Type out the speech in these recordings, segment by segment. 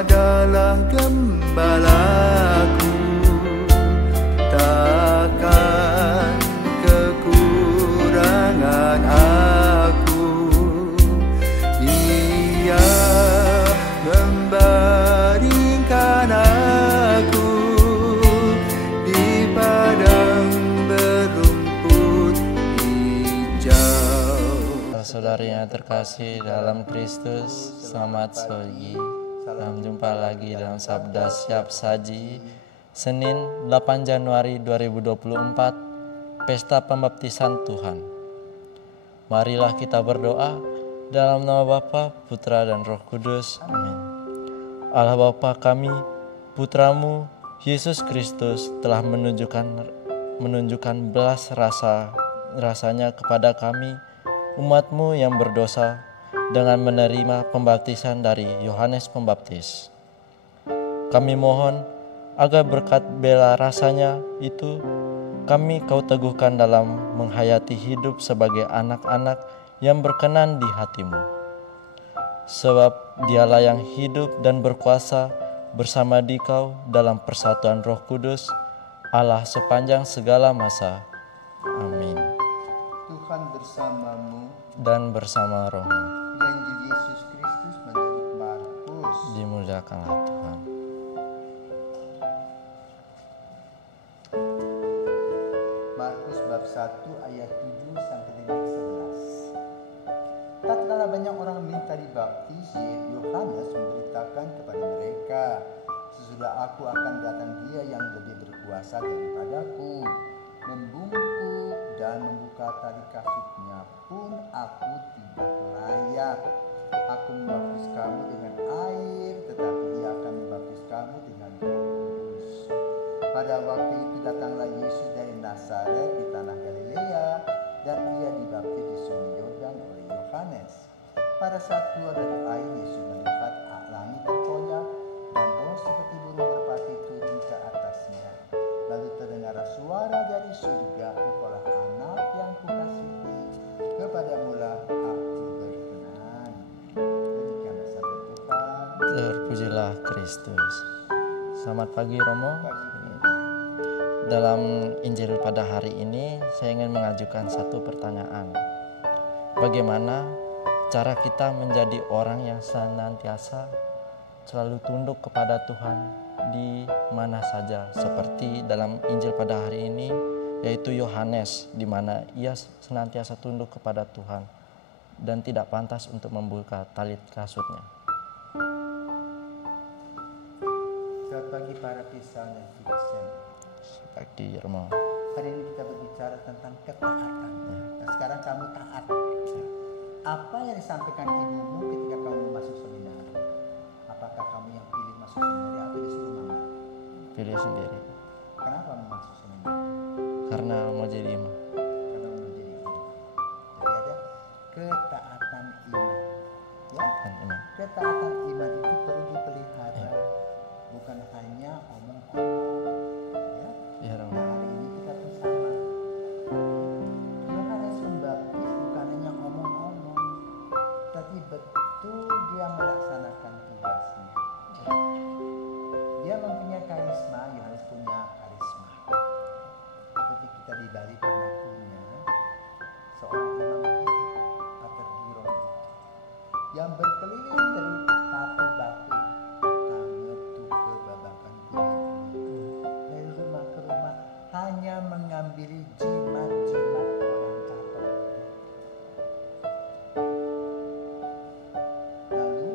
adalah gembalaku, takkan kekurangan aku. Ia membaringkan aku di padang berumput hijau. Saudari yang terkasih dalam Kristus, selamat pagi. Salam jumpa lagi dalam Sabda Siap Saji, Senin 8 Januari 2024, Pesta Pembaptisan Tuhan. Marilah kita berdoa dalam nama Bapa, Putra, dan Roh Kudus. Amin. Allah Bapa kami, Putramu, Yesus Kristus telah menunjukkan belas rasanya kepada kami, umat-Mu yang berdosa, dengan menerima pembaptisan dari Yohanes Pembaptis. Kami mohon agar berkat bela rasanya itu kami Kau teguhkan dalam menghayati hidup sebagai anak-anak yang berkenan di hati-Mu. Sebab Dialah yang hidup dan berkuasa bersama Dikau dalam persatuan Roh Kudus, Allah sepanjang segala masa. Amin. Tuhan bersamamu Dan bersama rohmu. Injil Yesus Kristus menurut Markus. Dimuliakanlah Tuhan. Markus bab 1 ayat 7 sampai dengan 11. Tatkala banyak orang minta dibaptis, Yohanes memberitakan kepada mereka, "Sesudah aku akan datang Dia yang lebih berkuasa daripadaku. Membungkuk dan membuka tali kasutnya pun aku tidak layak. Aku membaptis kamu dengan air, tetapi Ia akan membaptis kamu dengan Roh Kudus." Pada waktu itu datanglah Yesus dari Nazaret di tanah Galilea, dan Ia dibaptis di Sungai Yordan oleh Yohanes. Pada saat keluar dari air, Yesus melihat langit terkoyak dan roh seperti burung merpati turun ke atasnya. Lalu terdengar suara dari surga, "Engkaulah anak yang kukasihi, kepadamulah aku berkenan." Demikianlah sabda Tuhan. Terpujilah Kristus. Selamat pagi Romo. Pagi. Dalam Injil pada hari ini saya ingin mengajukan satu pertanyaan. Bagaimana cara kita menjadi orang yang senantiasa selalu tunduk kepada Tuhan di mana saja, seperti dalam Injil pada hari ini, yaitu Yohanes, di mana ia senantiasa tunduk kepada Tuhan dan tidak pantas untuk membuka tali kasutnya. Selamat pagi para pisau dan Vincent. Pagi Romo. Hari ini kita berbicara tentang ketaatan. Nah, sekarang kamu taat. Apa yang disampaikan ibumu ketika kamu masuk seminari? Apakah kamu yang pilih masuk seminari atau disuruh mama? Pilih sendiri. Kenapa mau masuk seminari? Karena mau jadi imam. Karena mau jadi imam. Jadi ada ketaatan iman. Ya? Dan imam. Ketaatan iman itu perlu dipelihara, bukan hanya omong-omong. Ya? Ya Romo. Nah, hari ini kita bersama. Yohanes Pembaptis bukan hanya omong-omong, tapi betul dia melaksanakan tugasnya. Dia mempunyai karisma, Yohanes punya karisma. Seperti kita di Bali pernah punya seorang imam Pater Giro yang berkeliling dari satu batu tangetu ke babakan kulit, dari rumah ke rumah, hanya mengambil jimat-jimat orang Katolik. Lalu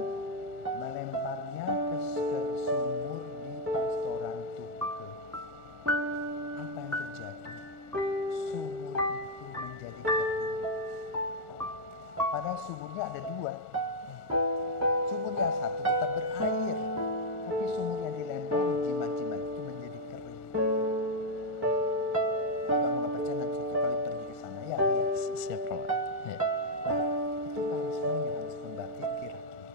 melemparnya ke sumur di pastoran Tuke. Apa yang terjadi? Sumur itu menjadi kering. Padahal sumurnya ada dua. Sumur yang satu tetap berair, tapi sumur yang dilempari jimat-jimat itu menjadi kering. Kalau nggak percaya, nanti satu kali pergi ke sana ya. Siap Romo. Ya. Nah, itu karisma yang harus Pembaptis kira-kira.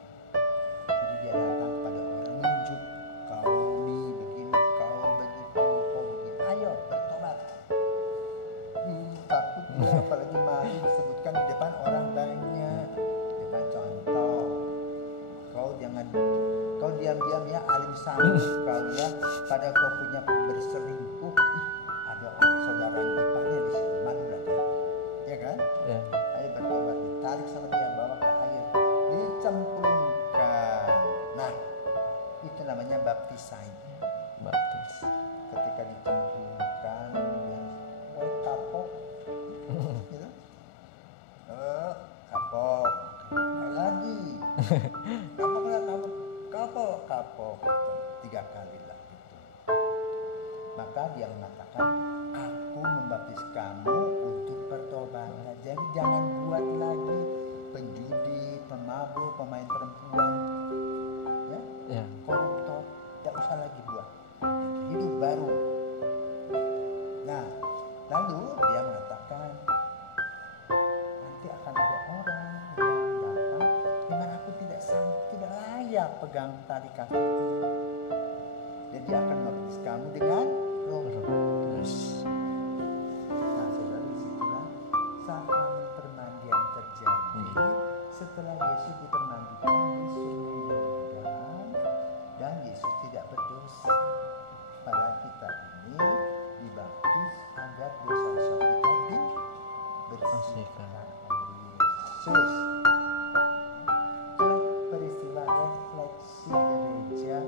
Jadi dia datang kepada orang, nunjuk, "Kau ini begini, kau begitu, kau begini. Ayo bertobat." Takut dia, apalagi malu disebutkan di depan orang banyak. Dengan contoh, kau jangan diam ya, alim sambut kau ya, pada kau punya berselingkuh, ada saudara iparnya di sini, malulah dia, ya kan? Ya. Ayo bertobat, ditarik sama dia, bawa ke air, dicemplungkan. Nah, itu namanya baptisain. Baptis. Ketika dicemplungkan, dia kapok, gitu. Kapok, naik lagi. Kapok, 3 kali lah gitu. Maka dia mengatakan, aku membaptis kamu untuk pertobatan. Jadi jangan buat lagi penjudi, pemabuk, pemain perempuan, ya, Ya. koruptor, tidak usah lagi buat. Hidup baru. Nah, lalu dia mengatakan, nanti akan ada orang yang datang, dimana aku tidak layak pegang tali kaki. Dan dia akan membaptis kamu dengan Roh Kudus. Nah, saudara, disitulah sakramen permandian terjadi setelah Yesus dipermandikan di Sungai Yordan, dan Yesus tidak berdosa. Padahal kita ini dibaptis agar dosa-dosa kita dibersihkan oleh Yesus. Itulah peristiwa refleksi gereja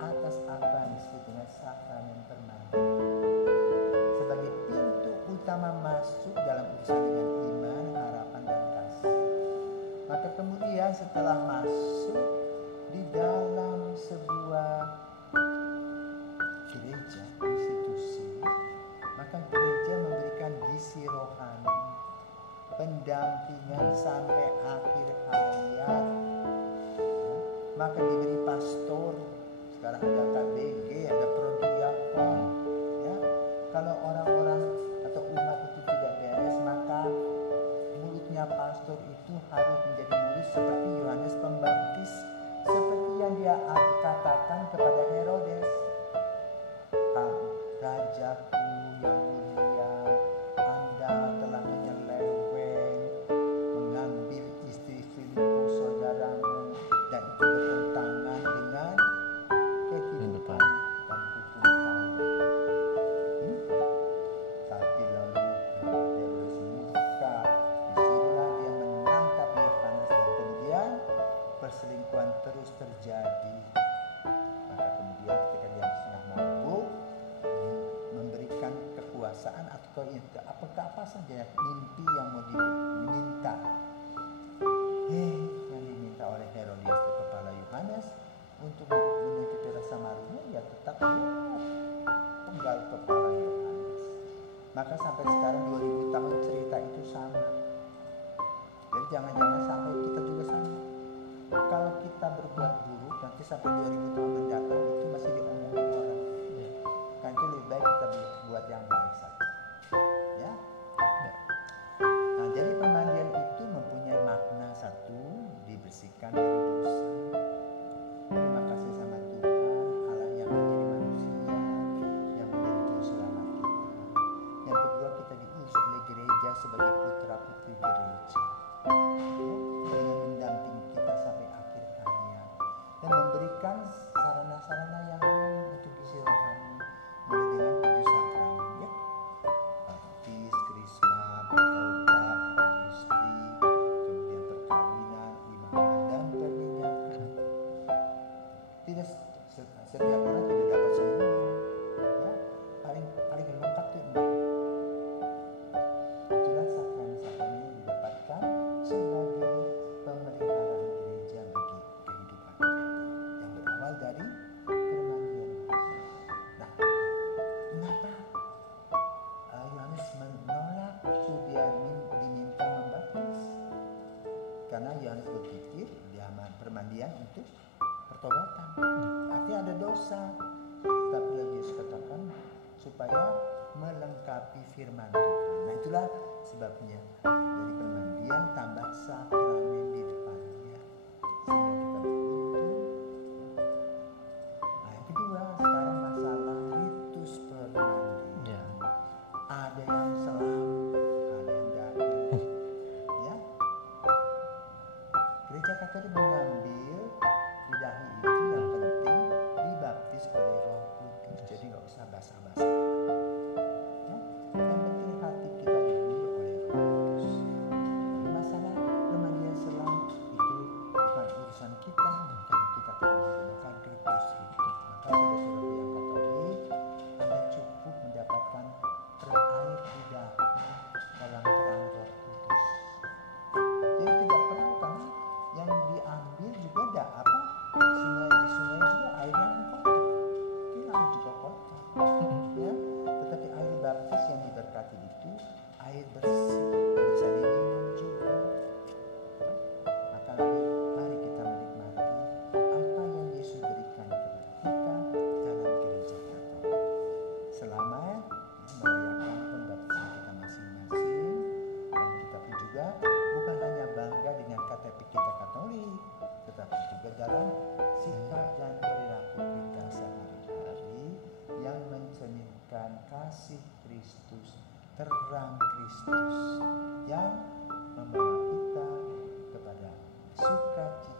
atas apa yang disebut dengan sakramen permandian sebagai pintu utama masuk dalam urusan dengan iman, harapan, dan kasih. Maka kemudian setelah masuk di dalam sebuah gereja, institusi, maka gereja memberikan gizi rohani, pendampingan sampai akhir hayat. Ya, maka diberi pastor, sekarang ada KBG, ada prodiakon. Ya, kalau orang-orang atau umat itu tidak beres, maka mulutnya pastor itu harus menjadi mulut seperti Yohanes Pembaptis, seperti yang dia katakan kepada Herodes. Rajaku yang mulia, Anda telah menyeleweng, mengambil istri Filipus saudaramu, dan itu bertentangan dengan kehidupan dan hukum Taurat. Tapi lalu Herodes murka, disitulah dia menangkap Yohanes, dan kemudian perselingkuhan terus terjadi. Maka kemudian ketika dia setengah mabuk, memberikan kekuasaan atau apa saja mimpi yang mau diminta, yang diminta oleh Herodias kepala Yohanes untuk menuju ke Samaria, ya tetap dia penggal kepala Yohanes. Maka sampai sekarang 2000 tahun cerita itu sama. Jadi jangan-jangan sampai kita juga sama. Kalau kita berbuat buruk, nanti sampai 2000 tahun mendatang itu masih diomongin orang. Kan itu lebih baik kita buat yang baik saja. Ya. Nah, jadi permandian itu mempunyai makna satu, dibersihkan dari dosa. Terima kasih sama Tuhan Allah yang menjadi manusia, yang menjadi juru selamat kita. Yang kedua, kita diurus oleh gereja sebagai putra putri gereja, dengan mendampingi kita sampai akhir hayat dan memberikan sarana-sarana yang untuk gizi rohani, mulai dengan 7 sakramen, ya, baptis, krisma, bertobat, Eucharistia, kemudian perkawinan, imaman, dan perminyakan. Tidak setiap orang tidak dapat semua, ya, paling lengkap itu 6. Itulah sakramen-sakramen yang didapatkan sebagai pemeliharaan gereja bagi kehidupan kita, yang berawal dari permandian. Nah, kenapa Yohanes menolak waktu dia diminta membaptis? Karena Yohanes berpikir dia permandian untuk pertobatan, artinya ada dosa. Tapi Yesus katakan supaya melengkapi firman Tuhan. Nah, itulah sebabnya dari permandian tambah sakramen di depannya, sehingga kita beruntung. Nah, yang kedua, sekarang masalah ritus permandian. Ada yang selam, ada yang dahi. Ya, Gereja Katolik mengambil di dahi itu yang penting dalam sikap dan perilaku kita sehari-hari yang mencerminkan kasih Kristus, terang Kristus yang membawa kita kepada sukacita